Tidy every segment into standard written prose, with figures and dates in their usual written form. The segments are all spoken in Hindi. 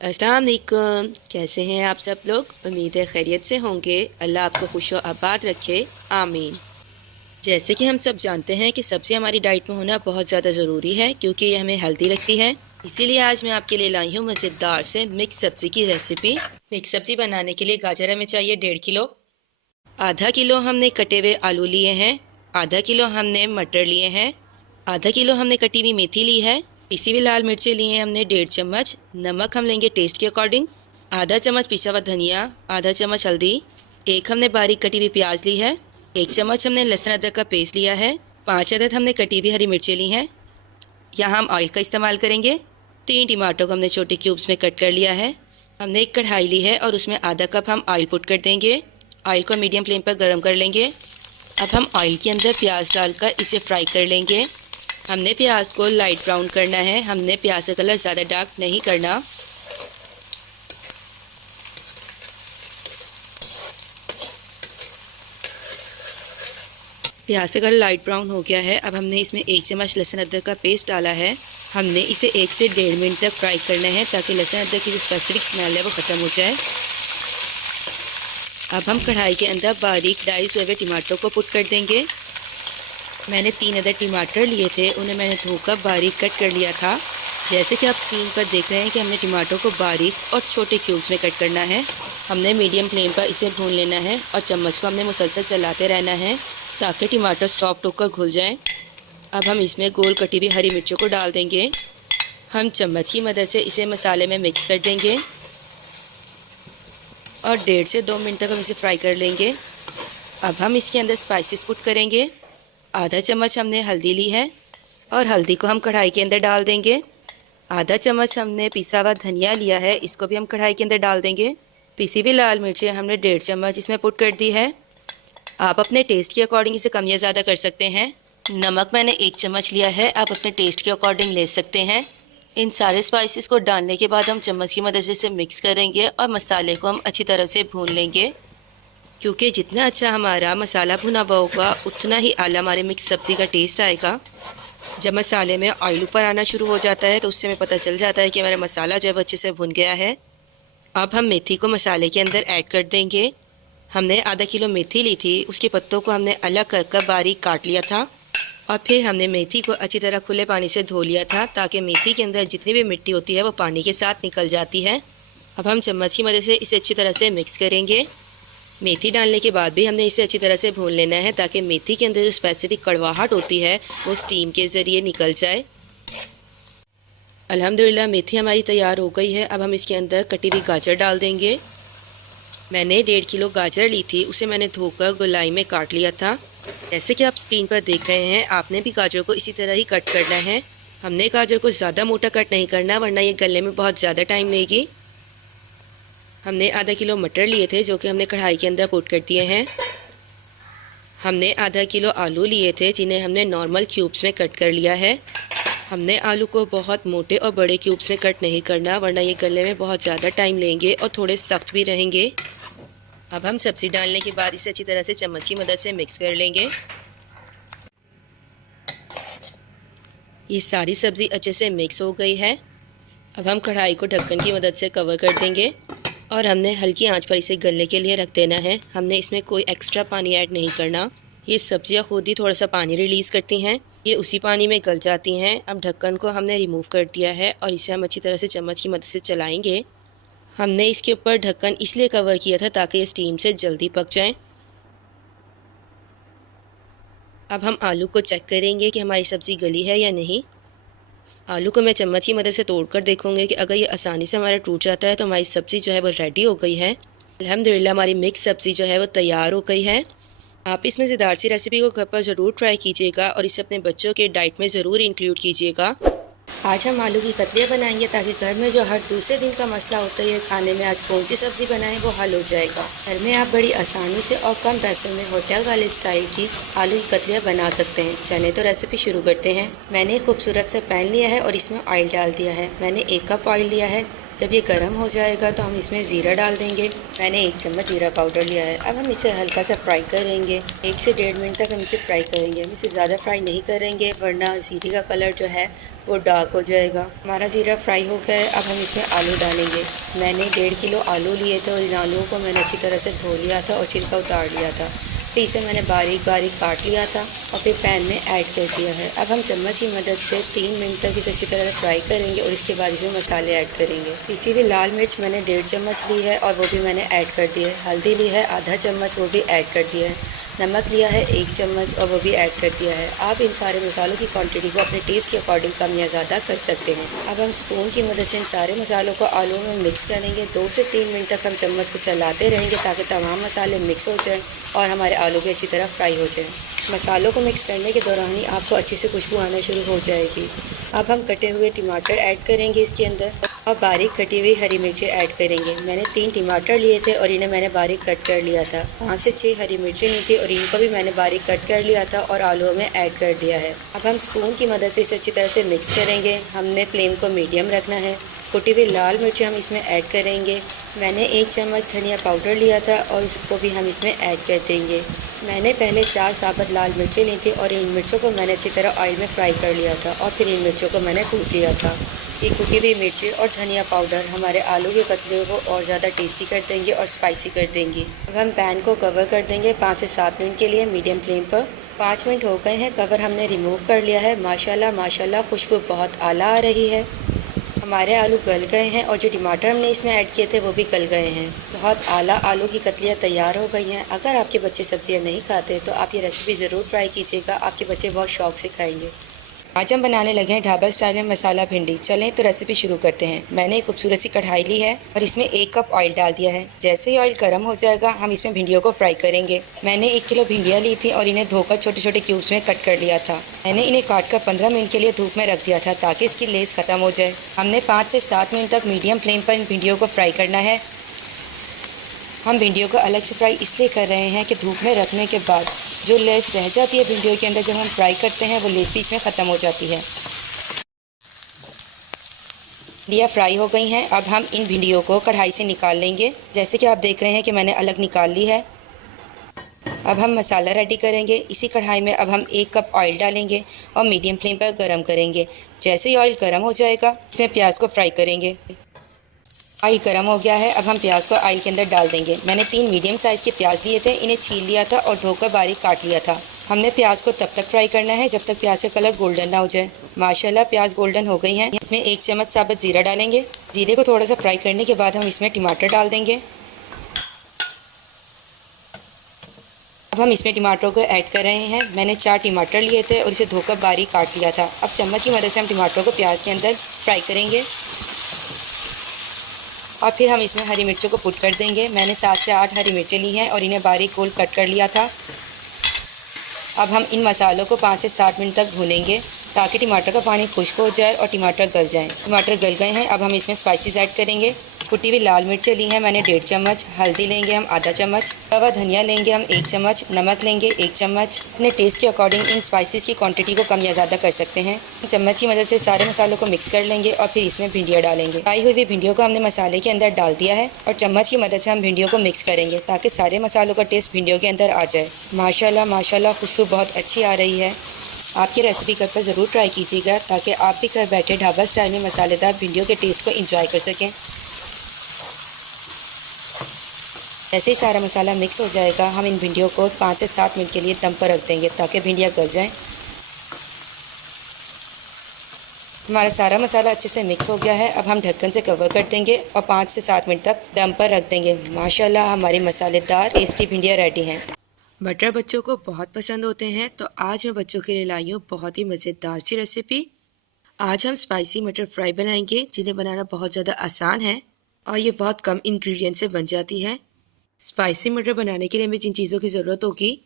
अस्सलाम वालेकुम। कैसे हैं आप सब लोग? उम्मीद है खैरियत से होंगे। अल्लाह आपको खुश व आबाद रखे, आमीन। जैसे कि हम सब जानते हैं कि सब्ज़ी हमारी डाइट में होना बहुत ज़्यादा ज़रूरी है क्योंकि ये हमें हेल्दी रखती है। इसीलिए आज मैं आपके लिए लाई हूँ मज़ेदार से मिक्स सब्ज़ी की रेसिपी। मिक्स सब्ज़ी बनाने के लिए गाजर हमें चाहिए 1.5 किलो। आधा किलो हमने कटे हुए आलू लिए हैं। आधा किलो हमने मटर लिए हैं। आधा किलो हमने कटी हुई मेथी ली है। पिसी हुई लाल मिर्चें लिए हैं हमने 1.5 चम्मच। नमक हम लेंगे टेस्ट के अकॉर्डिंग। आधा चम्मच पिसा हुआ धनिया। आधा चम्मच हल्दी। एक हमने बारीक कटी हुई प्याज ली है। 1 चम्मच हमने लहसुन अदरक का पेस्ट लिया है। 5 अदद हमने कटी हुई हरी मिर्चें ली हैं। यहाँ हम ऑयल का इस्तेमाल करेंगे। 3 टमाटो को हमने छोटे क्यूब्स में कट कर लिया है। हमने एक कढ़ाई ली है और उसमें आधा कप हम ऑयल पुट कर देंगे। ऑयल को मीडियम फ्लेम पर गर्म कर लेंगे। अब हम ऑयल के अंदर प्याज डालकर इसे फ्राई कर लेंगे। हमने प्याज को लाइट ब्राउन करना है। हमने प्याज का कलर ज़्यादा डार्क नहीं करना। प्याज का कलर लाइट ब्राउन हो गया है। अब हमने इसमें 1 चम्मच लहसुन अदरक का पेस्ट डाला है। हमने इसे 1 से 1.5 मिनट तक फ्राई करना है ताकि लहसुन अदरक की जो स्पेसिफिक स्मेल है वो ख़त्म हो जाए। अब हम कढ़ाई के अंदर बारीक डाइस हुए टमाटरों को पुट कर देंगे। मैंने 3 अदद टमाटर लिए थे, उन्हें मैंने धोकर बारीक कट कर लिया था। जैसे कि आप स्क्रीन पर देख रहे हैं कि हमने टमाटों को बारीक और छोटे क्यूब्स में कट करना है। हमने मीडियम फ्लेम पर इसे भून लेना है और चम्मच को हमने मुसलसल चलाते रहना है ताकि टमाटर सॉफ्ट होकर घुल जाएं। अब हम इसमें गोल कटी हुई हरी मिर्चों को डाल देंगे। हम चम्मच की मदद से इसे मसाले में मिक्स कर देंगे और 1.5 से 2 मिनट तक हम इसे फ्राई कर लेंगे। अब हम इसके अंदर स्पाइसेस पुट करेंगे। आधा चम्मच हमने हल्दी ली है और हल्दी को हम कढ़ाई के अंदर डाल देंगे। आधा चम्मच हमने पिसा हुआ धनिया लिया है, इसको भी हम कढ़ाई के अंदर डाल देंगे। पिसी हुई लाल मिर्चें हमने 1.5 चम्मच इसमें पुट कर दी है। आप अपने टेस्ट के अकॉर्डिंग इसे कम या ज़्यादा कर सकते हैं। नमक मैंने 1 चम्मच लिया है, आप अपने टेस्ट के अकॉर्डिंग ले सकते हैं। इन सारे स्पाइसेस को डालने के बाद हम चम्मच की मदद से इसे मिक्स करेंगे और मसाले को हम अच्छी तरह से भून लेंगे क्योंकि जितना अच्छा हमारा मसाला भुना हुआ होगा उतना ही आला हमारे मिक्स सब्ज़ी का टेस्ट आएगा। जब मसाले में ऑयल ऊपर आना शुरू हो जाता है तो उससे हमें पता चल जाता है कि हमारा मसाला जो है वो अच्छे से भुन गया है। अब हम मेथी को मसाले के अंदर ऐड कर देंगे। हमने आधा किलो मेथी ली थी, उसके पत्तों को हमने अलग कर बारीक काट लिया था और फिर हमने मेथी को अच्छी तरह खुले पानी से धो लिया था ताकि मेथी के अंदर जितनी भी मिट्टी होती है वो पानी के साथ निकल जाती है। अब हम चम्मच की मदद से इसे अच्छी तरह से मिक्स करेंगे। मेथी डालने के बाद भी हमने इसे अच्छी तरह से भून लेना है ताकि मेथी के अंदर जो स्पेसिफिक कड़वाहट होती है वो स्टीम के ज़रिए निकल जाए। अल्हम्दुलिल्लाह मेथी हमारी तैयार हो गई है। अब हम इसके अंदर कटी हुई गाजर डाल देंगे। मैंने 1.5 किलो गाजर ली थी, उसे मैंने धोकर गोलाई में काट लिया था। जैसे कि आप स्क्रीन पर देख रहे हैं, आपने भी गाजर को इसी तरह ही कट करना है। हमने गाजर को ज़्यादा मोटा कट नहीं करना वरना ये गलने में बहुत ज़्यादा टाइम लेगी। हमने आधा किलो मटर लिए थे जो कि हमने कढ़ाई के अंदर पुट कर दिए हैं। हमने आधा किलो आलू लिए थे जिन्हें हमने नॉर्मल क्यूब्स में कट कर लिया है। हमने आलू को बहुत मोटे और बड़े क्यूब्स में कट नहीं करना वरना ये गलने में बहुत ज़्यादा टाइम लेंगे और थोड़े सख्त भी रहेंगे। अब हम सब्ज़ी डालने के बाद इसे अच्छी तरह से चम्मच की मदद से मिक्स कर लेंगे। ये सारी सब्ज़ी अच्छे से मिक्स हो गई है। अब हम कढ़ाई को ढक्कन की मदद से कवर कर देंगे और हमने हल्की आंच पर इसे गलने के लिए रख देना है। हमने इसमें कोई एक्स्ट्रा पानी ऐड नहीं करना। ये सब्जियां खुद ही थोड़ा सा पानी रिलीज़ करती हैं, ये उसी पानी में गल जाती हैं। अब ढक्कन को हमने रिमूव कर दिया है और इसे हम अच्छी तरह से चम्मच की मदद से चलाएंगे। हमने इसके ऊपर ढक्कन इसलिए कवर किया था ताकि ये स्टीम से जल्दी पक जाए। अब हम आलू को चेक करेंगे कि हमारी सब्ज़ी गली है या नहीं। आलू को मैं चम्मच की मदद से तोड़कर देखूंगी कि अगर ये आसानी से हमारा टूट जाता है तो हमारी सब्ज़ी जो है वो रेडी हो गई है। अल्हम्दुलिल्लाह हमारी मिक्स सब्ज़ी जो है वो तैयार हो गई है। आप इस मज़ेदार सी रेसिपी को घर पर ज़रूर ट्राई कीजिएगा और इसे अपने बच्चों के डाइट में ज़रूर इंक्लूड कीजिएगा। आज हम आलू की कतलियाँ बनाएंगे ताकि घर में जो हर दूसरे दिन का मसला होता है खाने में आज कौन सी सब्ज़ी बनाएं वो हल हो जाएगा। घर में आप बड़ी आसानी से और कम पैसों में होटल वाले स्टाइल की आलू की कतलियाँ बना सकते हैं। चलें तो रेसिपी शुरू करते हैं। मैंने खूबसूरत से पैन लिया है और इसमें ऑयल डाल दिया है। मैंने 1 कप ऑयल लिया है। जब ये गर्म हो जाएगा तो हम इसमें ज़ीरा डाल देंगे। मैंने 1 चम्मच ज़ीरा पाउडर लिया है। अब हम इसे हल्का सा फ्राई करेंगे। 1 से 1.5 मिनट तक हम इसे फ्राई करेंगे। हम इसे ज़्यादा फ्राई नहीं करेंगे वरना ज़ीरे का कलर जो है वो डार्क हो जाएगा। हमारा ज़ीरा फ्राई हो गया है। अब हम इसमें आलू डालेंगे। मैंने 1.5 किलो आलू लिए थे और इन आलूओं को मैंने अच्छी तरह से धो लिया था और छिलका उतार लिया था। फिर इसे मैंने बारीक बारीक काट लिया था और फिर पैन में ऐड कर दिया है। अब हम चम्मच की मदद से 3 मिनट तक इसे अच्छी तरह से फ्राई करेंगे और इसके बाद इसमें मसाले ऐड करेंगे। इसी भी लाल मिर्च मैंने 1.5 चम्मच ली है और वो भी मैंने ऐड कर दी है। हल्दी ली है आधा चम्मच, वो भी ऐड कर दिया है। नमक लिया है 1 चम्मच और वो भी ऐड कर दिया है। आप इन सारे मसालों की क्वांटिटी को अपने टेस्ट के अकॉर्डिंग कम या ज़्यादा कर सकते हैं। अब हम स्पून की मदद से इन सारे मसालों को आलू में मिक्स करेंगे। 2 से 3 मिनट तक हम चम्मच को चलाते रहेंगे ताकि तमाम मसाले मिक्स हो जाएँ और हमारे आलू भी अच्छी तरह फ्राई हो जाए। मसालों को मिक्स करने के दौरान ही आपको अच्छी से खुशबू आना शुरू हो जाएगी। अब हम कटे हुए टमाटर ऐड करेंगे इसके अंदर और बारीक कटी हुई हरी मिर्चें ऐड करेंगे। मैंने 3 टमाटर लिए थे और इन्हें मैंने बारीक कट कर लिया था। 5 से 6 हरी मिर्चें ली थी और इनको भी मैंने बारीक कट कर लिया था और आलूओं में ऐड कर दिया है। अब हम स्पून की मदद से इसे अच्छी तरह से मिक्स करेंगे। हमने फ्लेम को मीडियम रखना है। कुटी हुई लाल मिर्चें हम इसमें ऐड करेंगे। मैंने 1 चम्मच धनिया पाउडर लिया था और उसको भी हम इसमें ऐड कर देंगे। मैंने पहले 4 साबुत लाल मिर्चें ली थी और इन मिर्चों को मैंने अच्छी तरह ऑयल में फ्राई कर लिया था और फिर इन मिर्चों को मैंने कूट लिया था। ये कुटी हुई मिर्चें और धनिया पाउडर हमारे आलू के कतले को और ज़्यादा टेस्टी कर देंगे और स्पाइसी कर देंगे। अब हम पैन को कवर कर देंगे 5 से 7 मिनट के लिए मीडियम फ्लेम पर। 5 मिनट हो गए हैं, कवर हमने रिमूव कर लिया है। माशाल्लाह माशाल्लाह खुशबू बहुत आला आ रही है। हमारे आलू गल गए हैं और जो टमाटर हमने इसमें ऐड किए थे वो भी गल गए हैं। बहुत आला आलू की कतलियाँ तैयार हो गई हैं। अगर आपके बच्चे सब्जियां नहीं खाते तो आप ये रेसिपी ज़रूर ट्राई कीजिएगा, आपके बच्चे बहुत शौक से खाएंगे। आज हम बनाने लगे हैं ढाबा स्टाइल में मसाला भिंडी। चलें तो रेसिपी शुरू करते हैं। मैंने एक खूबसूरत सी कढ़ाई ली है और इसमें 1 कप ऑयल डाल दिया है। जैसे ही ऑयल गर्म हो जाएगा हम इसमें भिंडियों को फ्राई करेंगे। मैंने 1 किलो भिंडियाँ ली थी और इन्हें धोकर छोटे छोटे क्यूब्स में कट कर लिया था। मैंने इन्हें काट कर 15 मिनट के लिए धूप में रख दिया था ताकि इसकी लेस खत्म हो जाए। हमने 5 से 7 मिनट तक मीडियम फ्लेम पर इन भिंडियों को फ्राई करना है। हम भिंडियों को अलग से फ्राई इसलिए कर रहे हैं कि धूप में रखने के बाद जो लेस रह जाती है भिंडियों के अंदर, जब हम फ्राई करते हैं वो लेस भी इसमें ख़त्म हो जाती है। भिंडियाँ फ्राई हो गई हैं। अब हम इन भिंडियों को कढ़ाई से निकाल लेंगे। जैसे कि आप देख रहे हैं कि मैंने अलग निकाल ली है। अब हम मसाला रेडी करेंगे। इसी कढ़ाई में अब हम 1 कप ऑयल डालेंगे और मीडियम फ्लेम पर गर्म करेंगे। जैसे ही ऑयल गर्म हो जाएगा इसमें प्याज को फ्राई करेंगे। ऑयल गर्म हो गया है। अब हम प्याज को ऑयल के अंदर डाल देंगे। मैंने 3 मीडियम साइज़ के प्याज लिए थे, इन्हें छील लिया था और धोकर बारीक काट लिया था। हमने प्याज को तब तक फ्राई करना है जब तक प्याज का कलर गोल्डन ना हो जाए। माशाल्लाह प्याज गोल्डन हो गई हैं। इसमें 1 चम्मच साबुत ज़ीरा डालेंगे। जीरे को थोड़ा सा फ्राई करने के बाद हम इसमें टमाटर डाल देंगे। अब हम इसमें टमाटरों को ऐड कर रहे हैं। मैंने 4 टमाटर लिए थे और इसे धोकर बारीक काट लिया था। अब चम्मच की मदद से हम टमाटरों को प्याज के अंदर फ्राई करेंगे और फिर हम इसमें हरी मिर्चों को पुट कर देंगे। मैंने 7 से 8 हरी मिर्चें ली हैं और इन्हें बारीक गोल कट कर लिया था। अब हम इन मसालों को 5 से 7 मिनट तक भूनेंगे ताकि टमाटर का पानी खुश्क हो जाए और टमाटर गल जाएं। टमाटर गल गए हैं। अब हम इसमें स्पाइसेस ऐड करेंगे। कुटी हुई लाल मिर्चें ली हैं मैंने 1.5 चम्मच, हल्दी लेंगे हम आधा चम्मच, तवा धनिया लेंगे हम 1 चम्मच, नमक लेंगे 1 चम्मच। अपने टेस्ट के अकॉर्डिंग इन स्पाइसेस की क्वांटिटी को कम या ज़्यादा कर सकते हैं। चम्मच की मदद से सारे मसालों को मिक्स कर लेंगे और फिर इसमें भिंडियाँ डालेंगे। फ्राई हुई भिंडियों को हमने मसाले के अंदर डाल दिया है और चम्मच की मदद से हम भिंडियों को मिक्स करेंगे ताकि सारे मसालों का टेस्ट भिंडियों के अंदर आ जाए। माशाल्लाह माशाल्लाह खुशबू बहुत अच्छी आ रही है। आपकी रेसिपी घर पर ज़रूर ट्राई कीजिएगा ताकि आप भी घर बैठे ढाबा स्टाइल में मसालेदार भिंडियों के टेस्ट को एंजॉय कर सकें। ऐसे ही सारा मसाला मिक्स हो जाएगा हम इन भिंडियों को 5 से 7 मिनट के लिए दम पर रख देंगे ताकि भिंडियाँ गल जाएं। हमारा सारा मसाला अच्छे से मिक्स हो गया है। अब हम ढक्कन से कवर कर देंगे और 5 से 7 मिनट तक दम पर रख देंगे। माशाल्लाह हमारी मसालेदार टेस्टी भिंडियाँ रेडी हैं। मटर बच्चों को बहुत पसंद होते हैं तो आज मैं बच्चों के लिए लाई हूँ बहुत ही मज़ेदार सी रेसिपी। आज हम स्पाइसी मटर फ्राई बनाएंगे जिन्हें बनाना बहुत ज़्यादा आसान है और ये बहुत कम इंग्रेडिएंट से बन जाती है। स्पाइसी मटर बनाने के लिए हमें जिन चीज़ों की ज़रूरत होगी,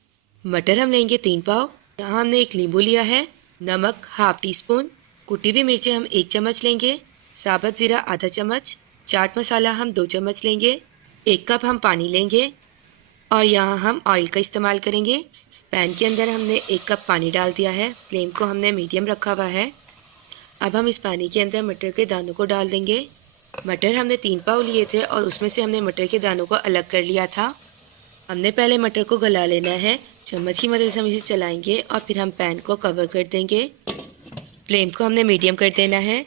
मटर हम लेंगे 3 पाव, यहाँ हमने 1 नींबू लिया है, नमक ½ टीस्पून, कुटी हुई मिर्चें हम 1 चम्मच लेंगे, साबुत ज़ीरा आधा चम्मच, चाट मसाला हम 2 चम्मच लेंगे, 1 कप हम पानी लेंगे और यहाँ हम ऑयल का इस्तेमाल करेंगे। पैन के अंदर हमने 1 कप पानी डाल दिया है। फ्लेम को हमने मीडियम रखा हुआ है। अब हम इस पानी के अंदर मटर के दानों को डाल देंगे। मटर हमने 3 पाव लिए थे और उसमें से हमने मटर के दानों को अलग कर लिया था। हमने पहले मटर को गला लेना है। चम्मच की मदद से हम इसे चलाएंगे और फिर हम पैन को कवर कर देंगे। फ्लेम को हमने मीडियम कर देना है।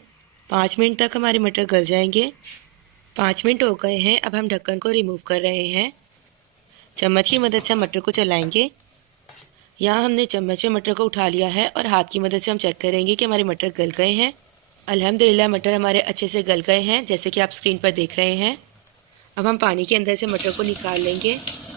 5 मिनट तक हमारे मटर गल जाएंगे। 5 मिनट हो गए हैं। अब हम ढक्कन को रिमूव कर रहे हैं। चम्मच की मदद से हम मटर को चलाएंगे। यहाँ हमने चम्मच में मटर को उठा लिया है और हाथ की मदद से हम चेक करेंगे कि हमारे मटर गल गए हैं। अल्हम्दुलिल्लाह मटर हमारे अच्छे से गल गए हैं, जैसे कि आप स्क्रीन पर देख रहे हैं। अब हम पानी के अंदर से मटर को निकाल लेंगे।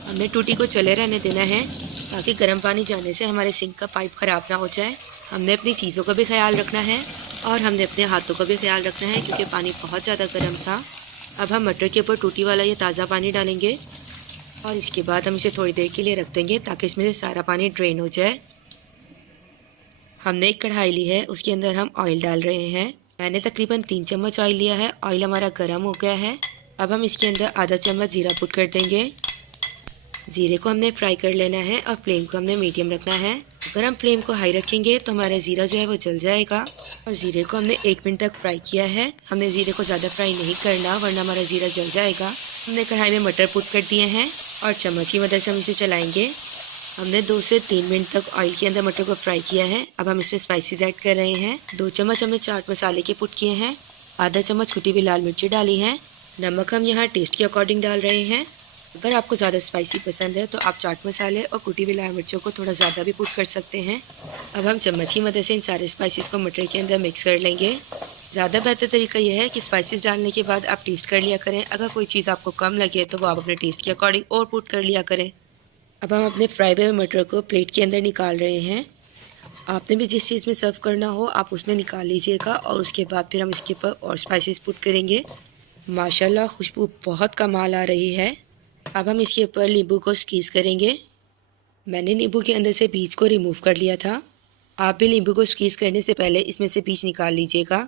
हमने टूटी को चले रहने देना है ताकि गर्म पानी जाने से हमारे सिंक का पाइप ख़राब ना हो जाए। हमने अपनी चीज़ों का भी ख्याल रखना है और हमने अपने हाथों का भी ख्याल रखना है क्योंकि पानी बहुत ज़्यादा गर्म था। अब हम मटर के ऊपर टूटी वाला ये ताज़ा पानी डालेंगे और इसके बाद हम इसे थोड़ी देर के लिए रख देंगे ताकि इसमें से सारा पानी ड्रेन हो जाए। हमने एक कढ़ाई ली है, उसके अंदर हम ऑयल डाल रहे हैं। मैंने तकरीबन 3 चम्मच ऑयल लिया है। ऑयल हमारा गर्म हो गया है। अब हम इसके अंदर आधा चम्मच ज़ीरा पुट कर देंगे। ज़ीरे को हमने फ्राई कर लेना है और फ्लेम को हमने मीडियम रखना है। अगर हम फ्लेम को हाई रखेंगे तो हमारा ज़ीरा जो है वो जल जाएगा। और ज़ीरे को हमने 1 मिनट तक फ्राई किया है। हमने ज़ीरे को ज़्यादा फ्राई नहीं करना वरना हमारा ज़ीरा जल जाएगा। हमने कढ़ाई में मटर पुट कर दिए हैं और चम्मच की मदद से हम इसे चलाएँगे। हमने 2 से 3 मिनट तक ऑयल के अंदर मटर को फ्राई किया है। अब हम इसमें स्पाइसेस ऐड कर रहे हैं। 2 चम्मच हमने चाट मसाले के पुट किए हैं। आधा चम्मच कुटी हुई लाल मिर्ची डाली है। नमक हम यहाँ टेस्ट के अकॉर्डिंग डाल रहे हैं। अगर आपको ज़्यादा स्पाइसी पसंद है तो आप चाट मसाले और कुटी हुई लाल मिर्चों को थोड़ा ज़्यादा भी पुट कर सकते हैं। अब हम चम्मच की मदद से इन सारे स्पाइसेस को मटर के अंदर मिक्स कर लेंगे। ज़्यादा बेहतर तरीका यह है कि स्पाइसेस डालने के बाद आप टेस्ट कर लिया करें। अगर कोई चीज़ आपको कम लगे तो वो आप अपने टेस्ट के अकॉर्डिंग और पुट कर लिया करें। अब हम अपने फ्राई हुए मटर को प्लेट के अंदर निकाल रहे हैं। आपने भी जिस चीज़ में सर्व करना हो आप उसमें निकाल लीजिएगा और उसके बाद फिर हम इसके ऊपर और स्पाइसेस पुट करेंगे। माशाल्लाह खुशबू बहुत कमाल आ रही है। अब हम इसके ऊपर नींबू को स्क्वीज़ करेंगे। मैंने नींबू के अंदर से बीज को रिमूव कर लिया था। आप भी नींबू को स्क्वीज़ करने से पहले इसमें से बीज निकाल लीजिएगा।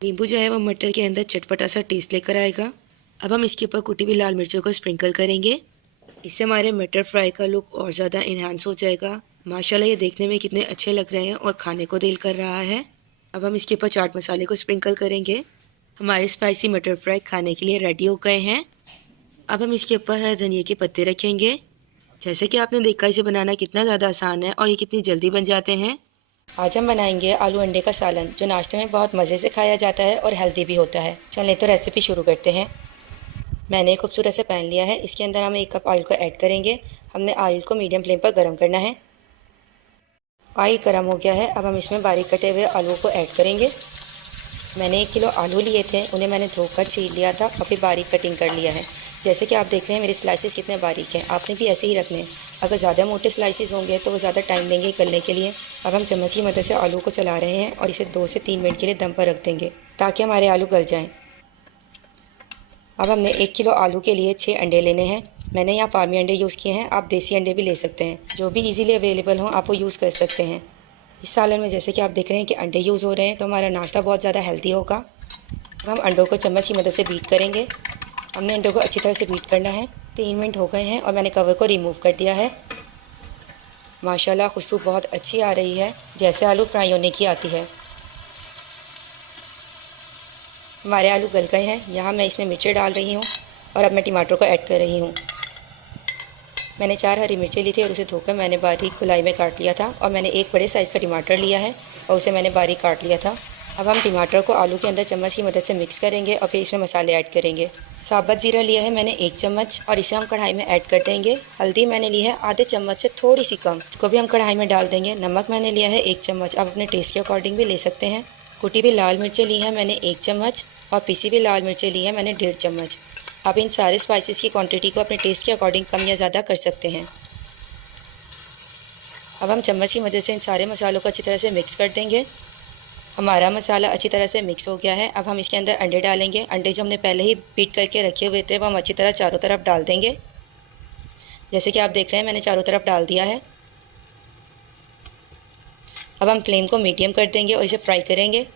नींबू जो है वो मटर के अंदर चटपटा सा टेस्ट लेकर आएगा। अब हम इसके ऊपर कुटी हुई लाल मिर्चों को स्प्रिंकल करेंगे। इससे हमारे मटर फ्राई का लुक और ज़्यादा इन्हांस हो जाएगा। माशाल्लाह ये देखने में कितने अच्छे लग रहे हैं और खाने को दिल कर रहा है। अब हम इसके ऊपर चाट मसाले को स्प्रिंकल करेंगे। हमारे स्पाइसी मटर फ्राई खाने के लिए रेडी हो गए हैं। अब हम इसके ऊपर हरे धनिया के पत्ते रखेंगे। जैसे कि आपने देखा इसे बनाना कितना ज़्यादा आसान है और ये कितनी जल्दी बन जाते हैं। आज हम बनाएंगे आलू अंडे का सालन, जो नाश्ते में बहुत मज़े से खाया जाता है और हेल्दी भी होता है। चलें तो रेसिपी शुरू करते हैं। मैंने एक खूबसूरत से पैन लिया है। इसके अंदर हम 1 कप ऑयल को ऐड करेंगे। हमने ऑयल को मीडियम फ्लेम पर गर्म करना है। ऑयल गर्म हो गया है। अब हम इसमें बारीक कटे हुए आलू को ऐड करेंगे। मैंने 1 किलो आलू लिए थे, उन्हें मैंने धोकर छील लिया था और फिर बारीक कटिंग कर लिया है। जैसे कि आप देख रहे हैं मेरे स्लाइसेस कितने बारीक हैं। आपने भी ऐसे ही रखने हैं। अगर ज़्यादा मोटे स्लाइसेस होंगे तो वो ज़्यादा टाइम लेंगे करने के लिए। अब हम चम्मच की मदद से आलू को चला रहे हैं और इसे 2 से 3 मिनट के लिए दम पर रख देंगे ताकि हमारे आलू गल जाएँ। अब हमने 1 किलो आलू के लिए 6 अंडे लेने हैं। मैंने यहाँ फार्मी अंडे यूज़ किए हैं। आप देसी अंडे भी ले सकते हैं। जो भी इजीली अवेलेबल हों आप वो यूज़ कर सकते हैं। इस सालन में जैसे कि आप देख रहे हैं कि अंडे यूज़ हो रहे हैं तो हमारा नाश्ता बहुत ज़्यादा हेल्दी होगा। अब हम अंडों को चम्मच की मदद से बीट करेंगे। हमने अंडों को अच्छी तरह से बीट करना है। 3 मिनट हो गए हैं और मैंने कवर को रिमूव कर दिया है। माशाल्लाह खुशबू बहुत अच्छी आ रही है, जैसे आलू फ्राई होने की आती है। हमारे आलू गल गए हैं। यहाँ मैं इसमें मिर्ची डाल रही हूँ और अब मैं टमाटर को ऐड कर रही हूँ। मैंने 4 हरी मिर्ची ली थी और उसे धोकर मैंने बारीक गोलाई में काट लिया था। और मैंने 1 बड़े साइज़ का टमाटर लिया है और उसे मैंने बारीक काट लिया था। अब हम टमाटर को आलू के अंदर चम्मच की मदद से मिक्स करेंगे और फिर इसमें मसाले ऐड करेंगे। साबुत ज़ीरा लिया है मैंने 1 चम्मच और इसे हम कढ़ाई में ऐड कर देंगे। हल्दी मैंने ली है आधे चम्मच से थोड़ी सी कम, इसको भी हम कढ़ाई में डाल देंगे। नमक मैंने लिया है 1 चम्मच, आप अपने टेस्ट के अकॉर्डिंग भी ले सकते हैं। कुटी हुई लाल मिर्चें ली हैं मैंने 1 चम्मच और पिसी हुई लाल मिर्चें ली हैं मैंने 1.5 चम्मच। आप इन सारे स्पाइसेस की क्वांटिटी को अपने टेस्ट के अकॉर्डिंग कम या ज़्यादा कर सकते हैं। अब हम चम्मच की मदद से इन सारे मसालों को अच्छी तरह से मिक्स कर देंगे। हमारा मसाला अच्छी तरह से मिक्स हो गया है। अब हम इसके अंदर अंडे डालेंगे। अंडे जो हमने पहले ही बीट करके रखे हुए थे वो हम अच्छी तरह चारों तरफ डाल देंगे। जैसे कि आप देख रहे हैं मैंने चारों तरफ डाल दिया है। अब हम फ्लेम को मीडियम कर देंगे और इसे फ्राई करेंगे।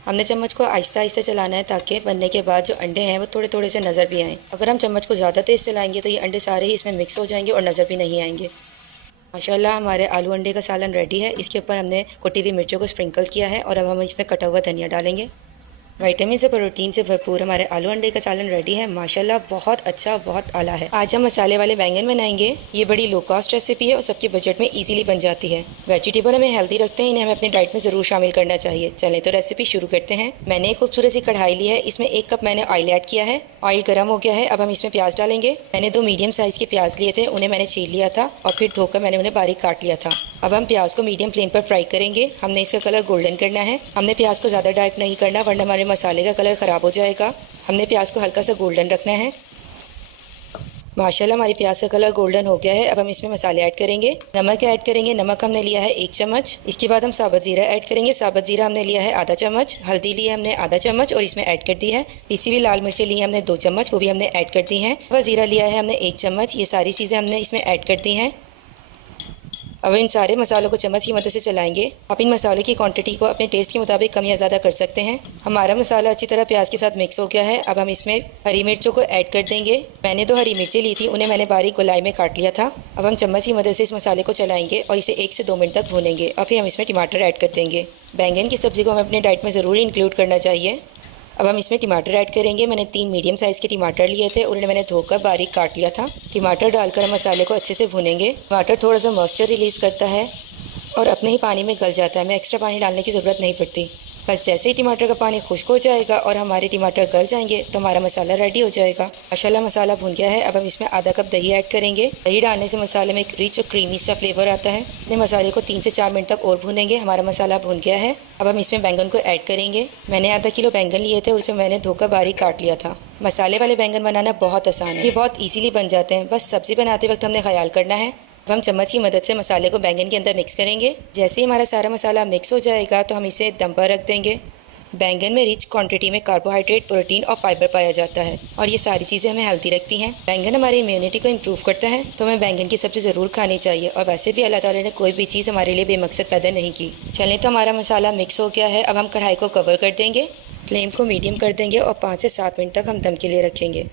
हमने चम्मच को आहिस्ता आहिस्ता चलाना है ताकि बनने के बाद जो अंडे हैं वो थोड़े थोड़े से नज़र भी आएँ। अगर हम चम्मच को ज़्यादा तेज़ चलाएँगे तो ये अंडे सारे ही इसमें मिक्स हो जाएंगे और नज़र भी नहीं आएंगे। माशाल्लाह हमारे आलू अंडे का सालन रेडी है। इसके ऊपर हमने कुटी हुई मिर्चों को स्प्रिंकल किया है और अब हम इसमें कटा हुआ धनिया डालेंगे। विटामिन से प्रोटीन से भरपूर हमारे आलू अंडे का सालन रेडी है। माशाल्लाह बहुत अच्छा, बहुत आला है। आज हम मसाले वाले बैंगन बनाएंगे। ये बड़ी लो कॉस्ट रेसिपी है और सबके बजट में इजीली बन जाती है। वेजिटेबल हमें हेल्दी रखते हैं, इन्हें हमें अपनी डाइट में ज़रूर शामिल करना चाहिए। चलें तो रेसिपी शुरू करते हैं। मैंने एक खूबसूरत सी कढ़ाई ली है, इसमें 1 कप मैंने ऑयल ऐड किया है। ऑयल गर्म हो गया है, अब हम इसमें प्याज डालेंगे। मैंने 2 मीडियम साइज़ के प्याज लिए थे, उन्हें मैंने छील लिया था और फिर धोकर मैंने उन्हें बारीक काट लिया था। अब हम प्याज को मीडियम फ्लेम पर फ्राई करेंगे। हमने इसका कलर गोल्डन करना है। हमने प्याज को ज़्यादा डार्क नहीं करना वरना हमारे मसाले का कलर ख़राब हो जाएगा। हमने प्याज को हल्का सा गोल्डन रखना है। माशाल्लाह हमारी प्याज का कलर गोल्डन हो गया है। अब हम इसमें मसाले ऐड करेंगे। नमक ऐड करेंगे। नमक हमने लिया है 1 चम्मच। इसके बाद हम साबुत ज़ीरा ऐड करेंगे। साबुत ज़ीरा हमने लिया है आधा चम्मच। हल्दी ली है हमने आधा चम्मच और इसमें ऐड कर दी है। पीसी हुई लाल मिर्चें ली हमने 2 चम्मच, वो भी हमने ऐड कर दी हैं। वह ज़ीरा लिया है हमने 1 चम्मच। ये सारी चीज़ें हमने इसमें ऐड कर दी हैं। अब इन सारे मसालों को चम्मच की मदद से चलाएंगे। आप इन मसाले की क्वांटिटी को अपने टेस्ट के मुताबिक कम या ज़्यादा कर सकते हैं। हमारा मसाला अच्छी तरह प्याज के साथ मिक्स हो गया है। अब हम इसमें हरी मिर्चों को ऐड कर देंगे। मैंने 2 हरी मिर्चें ली थी, उन्हें मैंने बारीक गोलाई में काट लिया था। अब हम चम्मच की मदद से इस मसाले को चलाएंगे और इसे 1 से 2 मिनट तक भूनेंगे और फिर हम इसमें टमाटर ऐड कर देंगे। बैंगन की सब्ज़ी को हमें अपने डाइट में ज़रूर इंक्लूड करना चाहिए। अब हम इसमें टमाटर ऐड करेंगे। मैंने 3 मीडियम साइज़ के टमाटर लिए थे, उन्हें मैंने धोकर बारीक काट लिया था। टमाटर डालकर हम मसाले को अच्छे से भूनेंगे। टमाटर थोड़ा सा मॉइस्चर रिलीज़ करता है और अपने ही पानी में गल जाता है। हमें एक्स्ट्रा पानी डालने की ज़रूरत नहीं पड़ती। बस जैसे ही टमाटर का पानी खुश्क हो जाएगा और हमारे टमाटर गल जाएंगे तो हमारा मसाला रेडी हो जाएगा। माशाल्लाह मसाला भुन गया है। अब हम इसमें आधा कप दही ऐड करेंगे। दही डालने से मसाले में एक रिच और क्रीमी सा फ्लेवर आता है। अपने मसाले को 3 से 4 मिनट तक और भूनेंगे। हमारा मसाला भुन गया है। अब हम इसमें बैंगन को ऐड करेंगे। मैंने आधा किलो बैंगन लिए थे, उसे मैंने धोकर बारीक काट लिया था। मसाले वाले बैंगन बनाना बहुत आसान है, ये बहुत ईजीली बन जाते हैं। बस सब्ज़ी बनाते वक्त हमने ख्याल करना है। अब हम चम्मच की मदद से मसाले को बैंगन के अंदर मिक्स करेंगे। जैसे ही हमारा सारा मसाला मिक्स हो जाएगा तो हम इसे दम पर रख देंगे। बैंगन में रिच क्वांटिटी में कार्बोहाइड्रेट, प्रोटीन और फाइबर पाया जाता है और ये सारी चीज़ें हमें हेल्दी रखती हैं। बैंगन हमारी इम्यूनिटी को इम्प्रूव करता है, तो हमें बैंगन की सब्ज़ी ज़रूर खानी चाहिए। और वैसे भी अल्लाह ताला ने कोई भी चीज़ हमारे लिए बेमकसद पैदा नहीं की। चलें तो हमारा मसाला मिक्स हो गया है। अब हम कढ़ाई को कवर कर देंगे। फ्लेम को मीडियम कर देंगे और 5 से 7 मिनट तक हम दम के लिए रखेंगे।